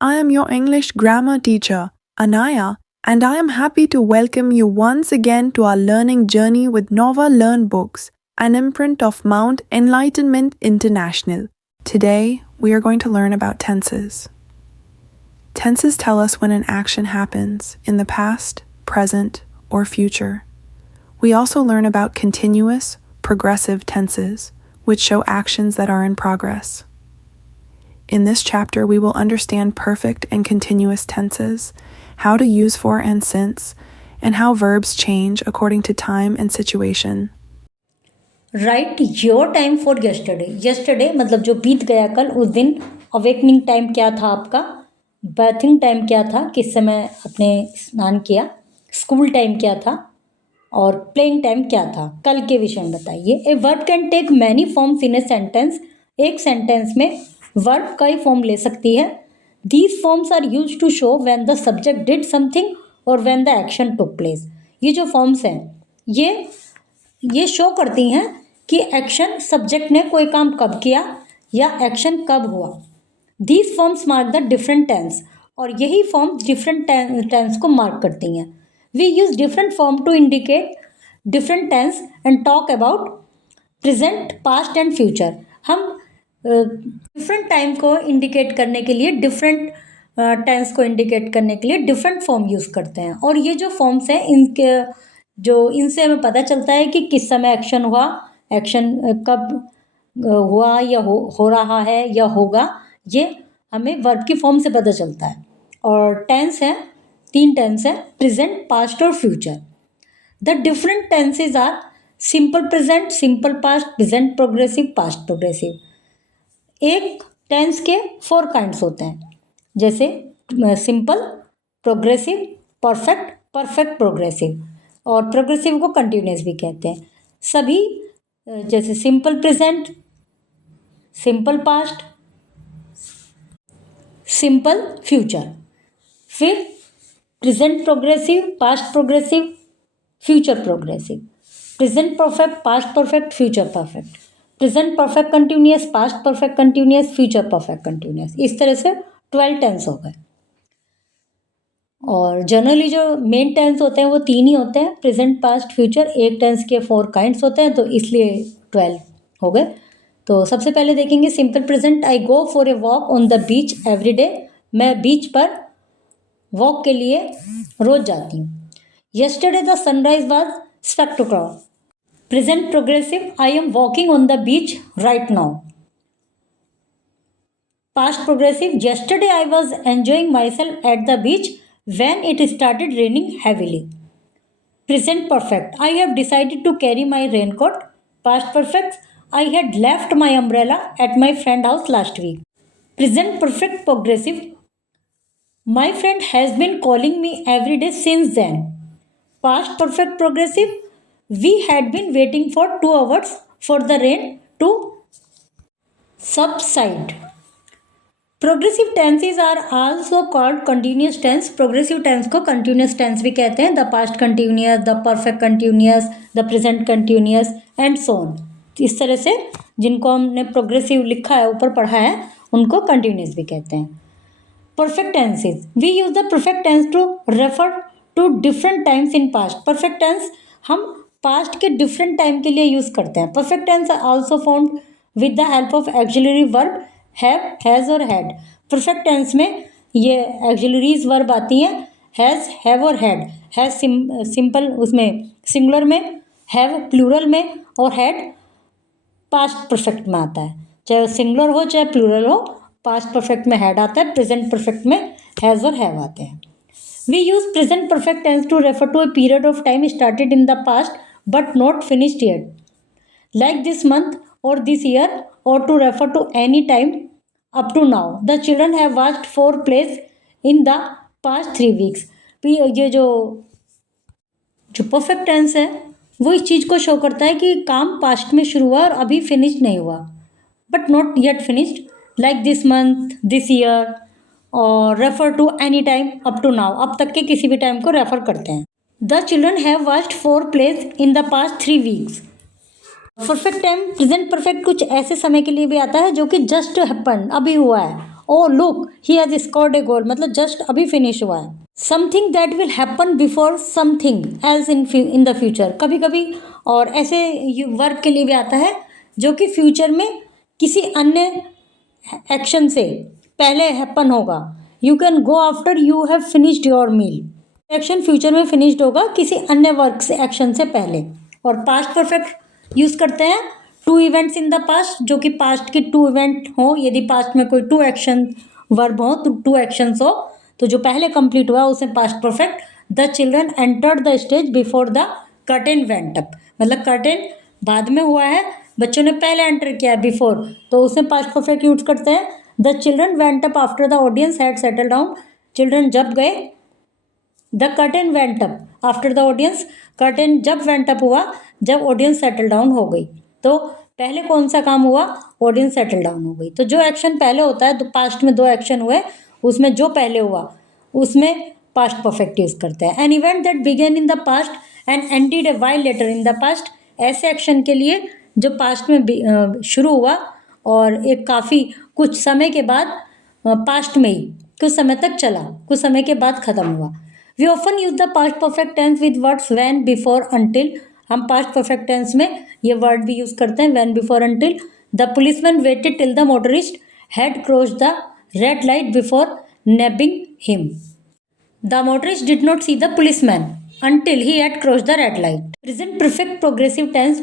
I am your English grammar teacher, Anaya, and I am happy to welcome you once again to our learning journey with Nova Learn Books, an imprint of Mount Enlightenment International. Today, we are going to learn about tenses. Tenses tell us when an action happens in the past, present, or future. We also learn about continuous, progressive tenses, which show actions that are in progress. In this chapter, we will understand perfect and continuous tenses, how to use for and since, and how verbs change according to time and situation. Right your time for yesterday. yesterday मतलब जो बीत गया कल, उस दिन awakening time क्या था आपका, बैथिंग टाइम क्या था, किस समय आपने स्नान किया, स्कूल टाइम क्या था और प्लेइंग टाइम क्या था, कल के विषय में बताइए. A verb can take many forms in a sentence. एक सेंटेंस में वर्ब कई फॉर्म ले सकती है. These forms are use to show when the subject did something or when the action took place. ये जो फॉर्म्स हैं ये शो करती हैं कि एक्शन सब्जेक्ट ने कोई काम कब किया या एक्शन कब हुआ. These forms mark the different tense. और यही फॉर्म डिफरेंट टेंस को मार्क करती हैं. We use different form to indicate different tense and talk about present, past and future. हम डिफरेंट टाइम को इंडिकेट करने के लिए, डिफरेंट टेंस को इंडिकेट करने के लिए डिफरेंट फॉर्म यूज़ करते हैं. और ये जो फॉर्म्स हैं इनसे हमें पता चलता है कि किस समय एक्शन हुआ, एक्शन कब हुआ या हो रहा है या होगा. ये हमें वर्ब की फॉर्म से पता चलता है. और टेंस है, 3 टेंस है, प्रेजेंट, पास्ट और future. The different tenses are simple present, simple past, present progressive, past progressive. एक टेंस के 4 काइंड्स होते हैं, जैसे simple, progressive, perfect, perfect progressive. और प्रोग्रेसिव को कंटिन्यूस भी कहते हैं. सभी जैसे simple present, simple past, simple future. फिर present progressive, past progressive, future progressive. Present perfect, past perfect, future perfect. Present perfect continuous, past perfect continuous, future perfect continuous. इस तरह से 12 टेंस हो गए. और जनरली जो मेन टेंस होते हैं वो 3 ही होते हैं, प्रेजेंट, पास्ट, फ्यूचर. एक टेंस के 4 काइंड्स होते हैं, तो इसलिए 12 हो गए. तो सबसे पहले देखेंगे simple present. I go for a walk on the beach every day. मैं बीच पर वॉक के लिए रोज जाती हूँ. yesterday the sunrise was spectacular. Present progressive, I am walking on the beach right now. Past progressive, yesterday I was enjoying myself at the beach when it started raining heavily. Present perfect, I have decided to carry my raincoat. Past perfect, I had left my umbrella at my friend's house last week. Present perfect progressive, my friend has been calling me every day since then. Past perfect progressive, we had been waiting for 2 hours for the rain to subside. Progressive tenses are also called continuous tense. Progressive tense को continuous tense भी कहते हैं. The past continuous, the perfect continuous, the present continuous and so on. इस तरह से जिनको हमने progressive लिखा है, ऊपर पढ़ा है, उनको कंटिन्यूस भी कहते हैं. Perfect tenses, we use the perfect tense to refer to different times in past. Perfect tense हम पास्ट के डिफरेंट टाइम के लिए यूज करते हैं. Perfect tense are also formed with the help of auxiliary verb have, has और had. Perfect tense में ये auxiliaries verb आती हैं, हैज़, हैव और हैड. हैज़ सिंपल उसमें सिंगुलर में, हैव प्लूरल में और हैड पास्ट परफेक्ट में आता है. चाहे सिंगुलर हो चाहे प्लूरल हो, पास्ट परफेक्ट में हैड आता है, प्रेजेंट परफेक्ट में हैज़ और हैव आते हैं. We use present perfect tense to refer to a period of time started in the past but not finished yet, like this month or this year, or to refer to any time up to now. The children have watched 4 plays in the past 3 weeks. ये जो perfect tense है वो इस चीज़ को show करता है कि काम पास्ट में शुरू हुआ और अभी फिनिश नहीं हुआ, but not yet finished. Like this month, this year, or refer to any time up to now, अब तक के किसी भी टाइम को रेफर करते हैं. The children have watched 4 plays in the past 3 weeks. Perfect time, present perfect कुछ ऐसे समय के लिए भी आता है जो कि जस्ट हैपन, अभी हुआ है, oh look he has scored a goal, मतलब जस्ट अभी फिनिश हुआ है। Something that will happen before something else in the future, कभी कभी और ऐसे वर्क के लिए भी आता है जो कि फ्यूचर में किसी अन्य एक्शन से पहले हैपन होगा। You can go after you have finished your meal, action future में फिनिश्ड होगा किसी अन्य वर्क से एक्शन से पहले। और पास्ट परफेक्ट यूज करते हैं to events in the past, जो कि पास्ट के टू इवेंट हो, यदि पास्ट में कोई टू एक्शन वर्ब हो तो टू एक्शंस हो, तो जो पहले कंप्लीट हुआ उसे past perfect. The children entered the stage before the curtain went up, मतलब कर्टेन बाद में हुआ है, बच्चों ने पहले एंटर किया बिफोर, तो उसे पास्ट परफेक्ट यूज करते हैं। The children went up after the audience had settle down, children जब गए। The curtain went up after the audience, curtain जब वेंट अप हुआ जब ऑडियंस सेटल डाउन हो गई। तो पहले कौन सा काम हुआ, ऑडियंस सेटल डाउन हो गई। तो जो एक्शन पहले होता है, तो पास्ट में दो एक्शन हुए, उसमें जो पहले हुआ उसमें पास्ट परफेक्ट यूज करते हैं। An event that began in the past and ended a while later in the past, ऐसे एक्शन के लिए जो पास्ट में शुरू हुआ और एक काफ़ी कुछ समय के बाद पास्ट में ही कुछ समय तक चला, कुछ समय के बाद ख़त्म हुआ। We often use the past perfect tense with words when before until, हम पास्ट परफेक्ट टेंस में ये वर्ड भी यूज़ करते हैं, when before until. The policeman waited till the motorist had crossed the red light before nabbing him, the motorist did not see the policeman until he had crossed the red light. Present perfect progressive tense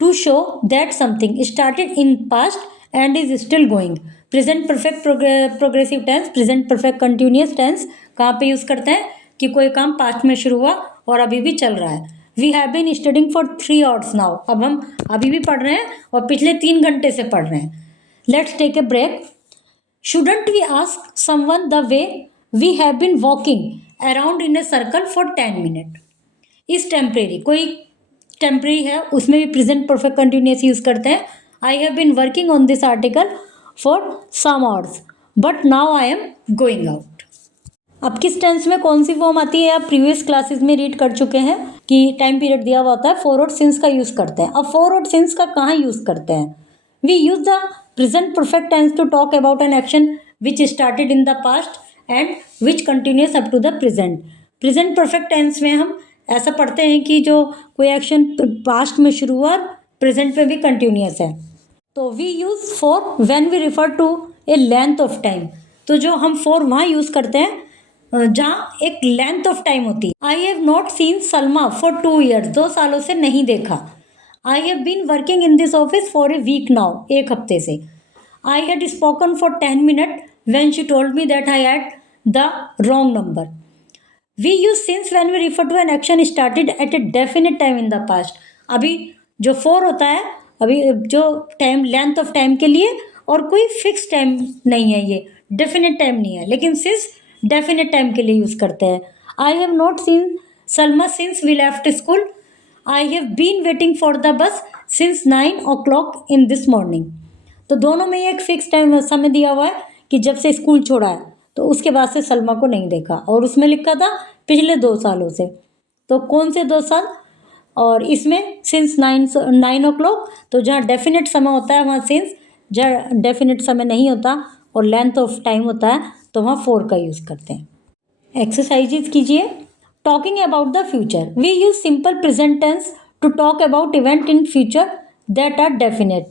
to show that something started in past and is still going. Present perfect progressive tense, present perfect continuous tense कहाँ पे use करते हैं कि कोई काम past में शुरू हुआ और अभी भी चल रहा है। We have been studying for 3 hours now. अब हम अभी भी पढ़ रहे हैं और पिछले 3 घंटे से पढ़ रहे हैं। Let's take a break. Shouldn't we ask someone the way we have been walking around in a circle for 10 minute. इस टेम्परेरी, कोई टेम्परेरी है उसमें भी प्रेजेंट परफेक्ट कंटिन्यूस यूज करते हैं। I have been working on this article for some hours but now I am going out. अब किस tense में कौन सी फॉर्म आती है, आप प्रीवियस क्लासेस में रीड कर चुके हैं कि टाइम पीरियड दिया हुआ होता है, फॉर और सिंस का यूज करते हैं। अब फॉर और सिंस का कहाँ यूज करते हैं, we use the present perfect tense to talk about an action which started in the past and which continuous up to the present. Present perfect tense में हम ऐसा पढ़ते हैं कि जो कोई एक्शन पास्ट में शुरू हुआ प्रेजेंट में भी कंटिन्यूस है। तो we use for when we refer to a length of time, तो जो हम फॉर वहाँ यूज़ करते हैं जहाँ एक लेंथ ऑफ टाइम होती है। I have not seen Salma for 2 years, 2 सालों से नहीं देखा। I have been working in this office for a week now, 1 हफ्ते से। I had spoken for 10 minute when she told me that I had the wrong number. We use since when we refer to an action started at a definite time in the past. अभी जो for होता है, अभी जो time length of time के लिए और कोई फिक्स टाइम नहीं है, ये डेफिनेट टाइम नहीं है, लेकिन सिंस डेफिनेट टाइम के लिए यूज़ करते हैं। I have not seen Salma since we left school. I have been waiting for the bus since 9 o'clock in this morning. तो दोनों में एक फिक्स टाइम समय दिया हुआ है कि जब से स्कूल छोड़ा है, तो उसके बाद से सलमा को नहीं देखा, और उसमें लिखा था पिछले 2 सालों से। तो कौन से 2 साल, और इसमें सिंस 9 o'clock, तो जहाँ डेफिनेट समय होता है वहाँ सिंस, जहाँ डेफिनेट समय नहीं होता और लेंथ ऑफ टाइम होता है तो वहाँ फॉर का यूज़ करते हैं। एक्सरसाइजेज कीजिए। Talking about the future, we use simple present tense to talk about event in future that are definite.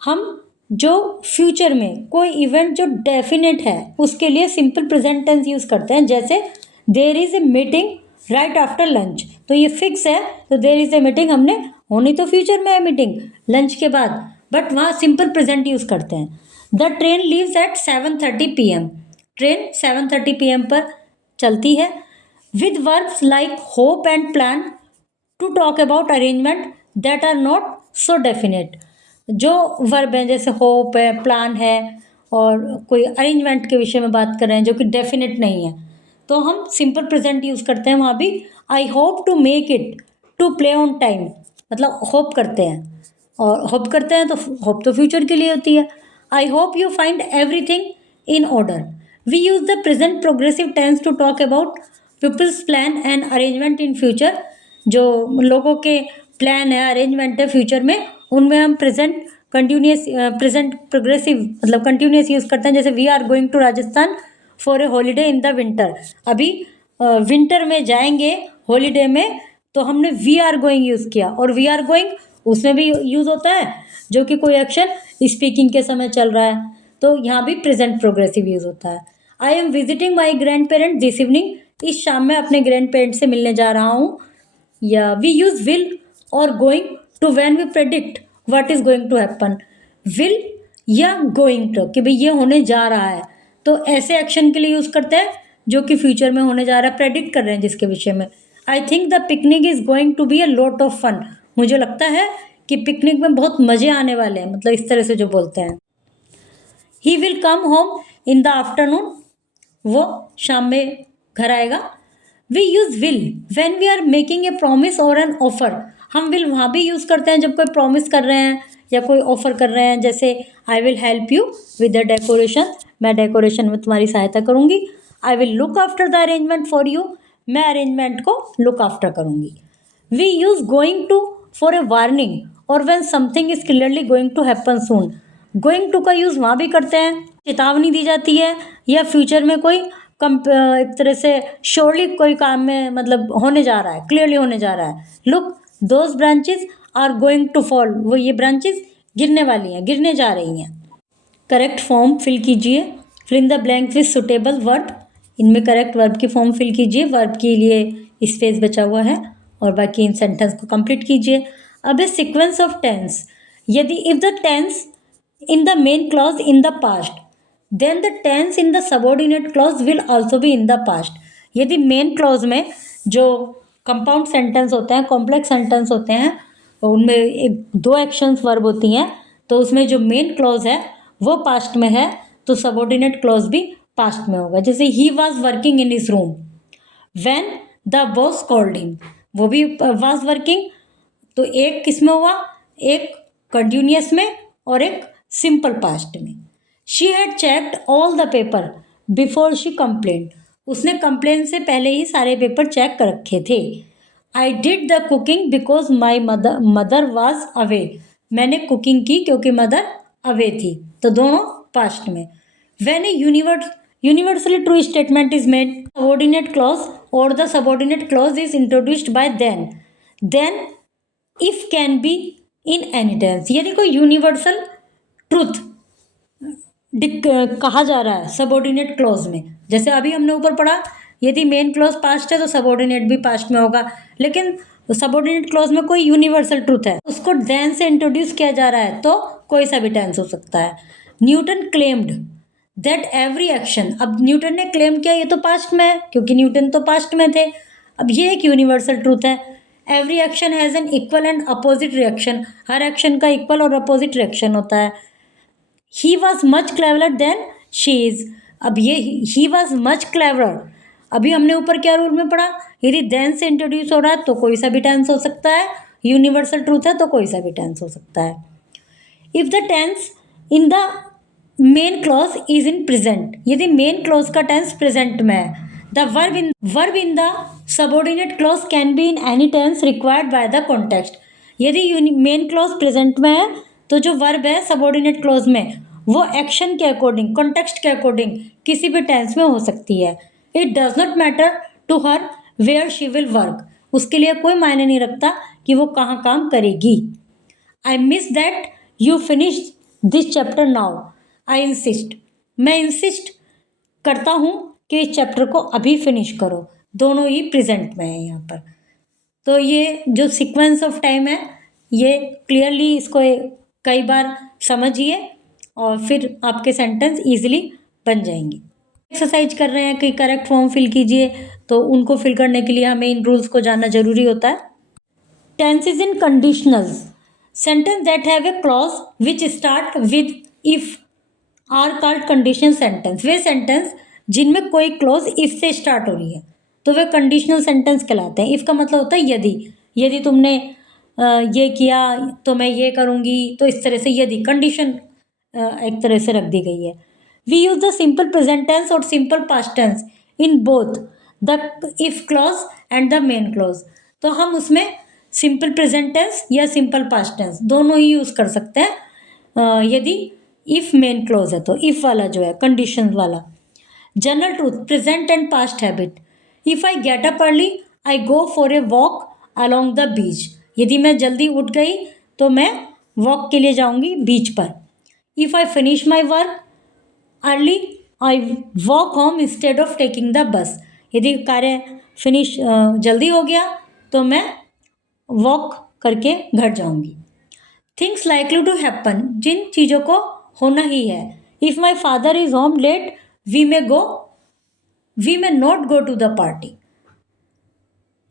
हम जो फ्यूचर में कोई इवेंट जो डेफिनेट है उसके लिए सिंपल प्रेजेंट टेंस यूज़ करते हैं। जैसे there is a meeting right after lunch, तो ये फिक्स है, तो देयर इज़ ए मीटिंग हमने होनी तो फ्यूचर में है मीटिंग लंच के बाद, बट वहाँ सिंपल प्रेजेंट यूज़ करते हैं। The train leaves at 7:30 PM, train 7:30 PM पर चलती है। With verbs like hope and plan to talk about arrangement that are not so definite. जो वर्ब हैं जैसे होप है, प्लान है और कोई अरेंजमेंट के विषय में बात कर रहे हैं जो कि डेफिनेट नहीं है, तो हम सिंपल प्रेजेंट यूज़ करते हैं वहाँ भी। I hope to make it to play on time, मतलब होप करते हैं, और होप करते हैं तो होप तो फ्यूचर के लिए होती है। I hope you find everything in order. We use the present progressive tense to talk about people's plan and arrangement in future. जो लोगों के प्लान है, अरेंजमेंट है फ्यूचर में, उनमें हम प्रेजेंट कंटिन्यूस प्रेजेंट प्रोग्रेसिव मतलब कंटिन्यूस यूज़ करते हैं, जैसे we are going to Rajasthan for a holiday in the winter. अभी विंटर में जाएंगे हॉलीडे में, तो हमने वी आर गोइंग यूज़ किया, और वी आर गोइंग उसमें भी यूज़ होता है जो कि कोई एक्शन स्पीकिंग के समय चल रहा है, तो यहाँ भी प्रेजेंट प्रोग्रेसिव यूज़ होता है। I am visiting my grand parent this evening, इस शाम में अपने ग्रैंड पेरेंट से मिलने जा रहा हूँ। या वी यूज़ विल और going to when we predict what is going to happen. Will या गोइंग टू कि भाई ये होने जा रहा है, तो ऐसे एक्शन के लिए यूज़ करते हैं जो कि फ्यूचर में होने जा रहा है, प्रेडिक्ट कर रहे हैं जिसके विषय में। I think the picnic is going to be a lot of fun, मुझे लगता है कि पिकनिक में बहुत मज़े आने वाले हैं, मतलब इस तरह से जो बोलते हैं। He will come home in the afternoon, वो शाम में घर आएगा। We use will when we are making a promise और एन ऑफर, हम विल वहाँ भी यूज़ करते हैं जब कोई प्रॉमिस कर रहे हैं या कोई ऑफर कर रहे हैं, जैसे I will help you with the decoration, मैं डेकोरेशन में तुम्हारी सहायता करूँगी। I will look after the arrangement for you, मैं अरेंजमेंट को लुक आफ्टर करूँगी। We use going to for a warning or when something is clearly going to happen soon, going to का use वहाँ भी करते हैं, चेतावनी दी जाती है या फ्यूचर में कोई एक तरह से श्योरली कोई काम में मतलब होने जा रहा है, क्लियरली होने जा रहा है। Look those branches are going to fall, वो ये ब्रांचेस गिरने वाली हैं, गिरने जा रही हैं। करेक्ट फॉर्म फिल कीजिए, fill in the blank with suitable verb, इनमें करेक्ट वर्ब की फॉर्म फिल कीजिए, वर्ब के लिए स्पेस बचा हुआ है, और बाकी इन सेंटेंस को कंप्लीट कीजिए। अब ए सीक्वेंस ऑफ टेंस, यदि if the tense in the main clause in the past, then the tense in the subordinate clause will also be in the past। यदि मेन क्लॉज में जो compound sentence होते हैं, complex sentence होते हैं, उनमें एक दो एक्शंस वर्ब होती हैं, तो उसमें जो मेन क्लॉज है वो पास्ट में है, तो सबऑर्डिनेट क्लॉज भी पास्ट में होगा। जैसे he was working in his room when the boss called him, वो भी वॉज वर्किंग, तो एक किस में हुआ, एक कंटिन्यूस में और एक सिंपल पास्ट में। She had checked all the paper before she complained, उसने कंप्लेन से पहले ही सारे पेपर चेक कर रखे थे। I did the cooking because my mother was away, मैंने कुकिंग की क्योंकि मदर अवे थी, तो दोनों पास्ट में। When a universally true statement is made, subordinate clause or the subordinate clause is introduced by than if can be in any tense, यदि कोई यूनिवर्सल ट्रूथ कहा जा रहा है सबऑर्डिनेट क्लॉज में, जैसे अभी हमने ऊपर पढ़ा यदि मेन क्लॉज पास्ट है तो सबऑर्डिनेट भी पास्ट में होगा, लेकिन सबऑर्डिनेट क्लॉज में कोई यूनिवर्सल ट्रूथ है, उसको देन से इंट्रोड्यूस किया जा रहा है, तो कोई सा भी टेंस हो सकता है। Newton claimed that every action, अब न्यूटन ने क्लेम किया, ये तो पास्ट में है क्योंकि न्यूटन तो पास्ट में थे, अब ये एक यूनिवर्सल ट्रूथ है। Every action has an equal and opposite reaction, हर एक्शन का इक्वल और अपोजिट रिएक्शन होता है। He was much cleverer than she is, अब ये ही वॉज मच क्लेवरर, अभी हमने ऊपर क्या रूल में पढ़ा, यदि देन से इंट्रोड्यूस हो रहा है तो कोई सा भी टेंस हो सकता है, यूनिवर्सल ट्रूथ है तो कोई सा भी टेंस हो सकता है। If the tense in the main clause is in present, यदि मेन क्लॉज का टेंस प्रेजेंट में है, the verb in the subordinate clause can be in any tense required by the context, यदि मेन क्लॉज प्रेजेंट में है तो जो verb है सबऑर्डिनेट क्लॉज में वो एक्शन के अकॉर्डिंग, कॉन्टेक्स्ट के अकॉर्डिंग किसी भी टेंस में हो सकती है। It does not matter to her where she will work, उसके लिए कोई मायने नहीं रखता कि वो कहाँ काम करेगी। I miss that you finish this chapter now, I insist, मैं इंसिस्ट करता हूँ कि इस चैप्टर को अभी फिनिश करो, दोनों ही प्रेजेंट में है यहाँ पर। तो ये जो सीक्वेंस ऑफ टाइम है ये क्लियरली इसको कई बार समझिए और फिर आपके सेंटेंस इजीली बन जाएंगे। एक्सरसाइज कर रहे हैं कि करेक्ट फॉर्म फिल कीजिए, तो उनको फिल करने के लिए हमें इन रूल्स को जानना जरूरी होता है। Tenses in conditionals, sentence that have a clause which start with if are called conditional sentence, वे सेंटेंस जिनमें कोई क्लॉज इफ से स्टार्ट हो रही है तो वे कंडीशनल सेंटेंस कहलाते हैं। इफ का मतलब होता है यदि तुमने ये किया तो मैं ये करूँगी, तो इस तरह से यदि कंडीशन एक तरह से रख दी गई है। We use the simple present tense और simple past tense in both the if clause and the main clause, तो हम उसमें सिंपल प्रेजेंट टेंस या सिंपल पास्ट टेंस दोनों ही यूज़ कर सकते हैं यदि इफ मेन क्लोज है तो इफ वाला जो है कंडीशन वाला। General truth present and past habit, if I get up early I go for a walk along the beach, यदि मैं जल्दी उठ गई तो मैं वॉक के लिए जाऊंगी बीच पर। If I finish my work early I walk home instead of taking the bus, यदि कार्य फिनिश जल्दी हो गया तो मैं वॉक करके घर जाऊंगी। थिंग्स लाइकली टू हैपन, जिन चीज़ों को होना ही है। If my father is home late we may not go to the party.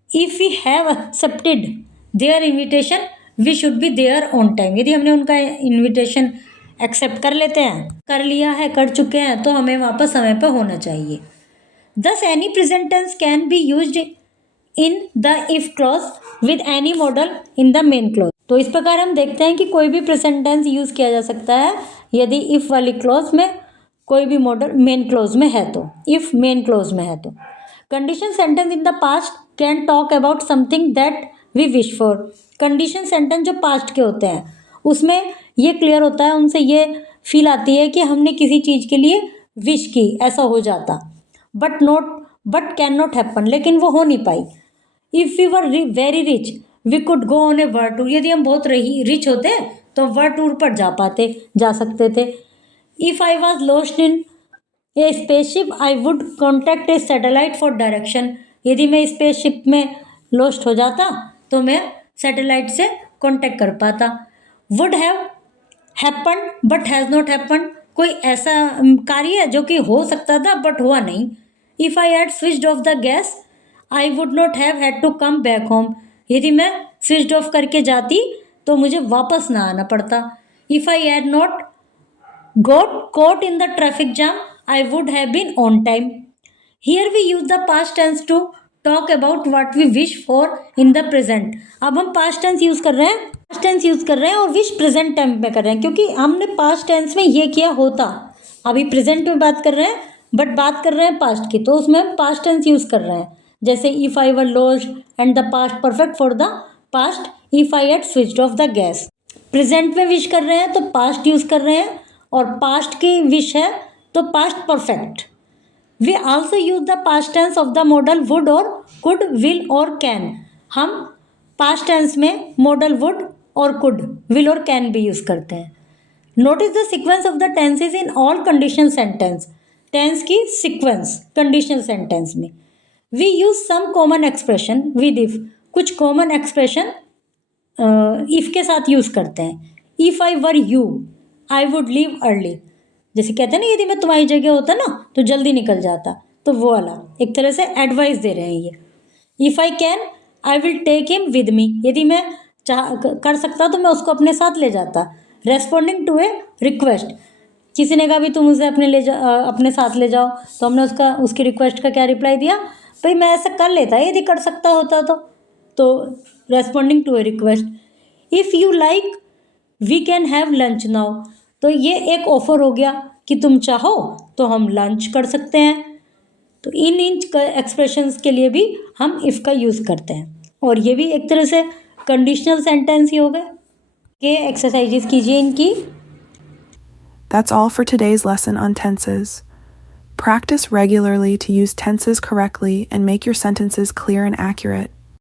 If we have accepted their invitation we should be there on time, यदि हमने उनका इन्विटेशन एक्सेप्ट कर लेते हैं, कर लिया है, कर चुके हैं, तो हमें वापस समय पर होना चाहिए। Thus, any present tense can be used in the if clause with any modal in the main clause. तो इस प्रकार हम देखते हैं कि कोई भी प्रेजेंट टेंस यूज किया जा सकता है यदि इफ वाली क्लॉज में कोई भी मॉडल मेन क्लॉज में है तो, इफ मेन क्लॉज में है तो। Condition sentence in the past can talk about something that we wish for. Condition sentence जो पास्ट के होते हैं उसमें ये क्लियर होता है, उनसे ये फील आती है कि हमने किसी चीज़ के लिए विश की, ऐसा हो जाता, बट कैन नॉट हैपन, लेकिन वो हो नहीं पाई। If we were very rich we could go on a world tour, यदि हम बहुत रिच होते तो वर्ल्ड टूर पर जा सकते थे। If I was lost in A spaceship I would contact A satellite for direction, यदि मैं स्पेसशिप में लॉस्ट हो जाता तो मैं सैटेलाइट से कॉन्टैक्ट कर पाता। Would have happen but has not happen, कोई ऐसा कार्य है जो कि हो सकता था बट हुआ नहीं। If I had switched off the gas I would not have had to come back home, यदि मैं स्विच्ड ऑफ करके जाती तो मुझे वापस ना आना पड़ता। If I had not got caught in the traffic jam I would have been on time. Here we use the past tense to talk about what we wish for in the present. अब हम past tense use कर रहे हैं और wish present tense में कर रहे हैं, क्योंकि हमने past tense में ये किया होता, अभी present में बात कर रहे हैं बट बात कर रहे हैं past की, तो उसमें हम past tense यूज़ कर रहे हैं। जैसे if I were lost and the past perfect for the past if I had switched off the gas. Present में विश कर रहे हैं तो पास्ट यूज़ कर रहे हैं, और पास्ट की विश है तो past perfect. We also use the past tense of the modal would और कुड, विल और कैन। हम पास्ट टेंस में मॉडल वुड और कुड, विल और कैन भी यूज़ करते हैं। Notice the sequence of the tenses in all conditional sentence, tense की सीक्वेंस कंडीशनल सेंटेंस में। We use some common expression with if, कुछ कॉमन एक्सप्रेशन इफ़ के साथ यूज़ करते हैं। If I were you I would leave early, जैसे कहते हैं ना यदि मैं तुम्हारी जगह होता ना तो जल्दी निकल जाता, तो वो वाला एक तरह से एडवाइस दे रहे हैं ये। If I can I will take him with me, यदि मैं कर सकता तो मैं उसको अपने साथ ले जाता। रेस्पॉन्डिंग टू ए रिक्वेस्ट, किसी ने कहा भी तुम उसे अपने साथ ले जाओ, तो हमने उसकी रिक्वेस्ट का क्या रिप्लाई दिया, भाई मैं ऐसा कर लेता यदि कर सकता होता तो responding to a request. If you like we can have lunch now, तो ये एक ऑफर हो गया कि तुम चाहो तो हम लंच कर सकते हैं। तो इन एक्सप्रेशंस के लिए भी हम इफ़ का यूज़ करते हैं, और ये भी एक तरह से कंडीशनल सेंटेंस ही हो गए। ये एक्सरसाइजेस कीजिए इनकी। That's all for today's lesson on tenses. Practice regularly to use tenses correctly and make your sentences clear and accurate.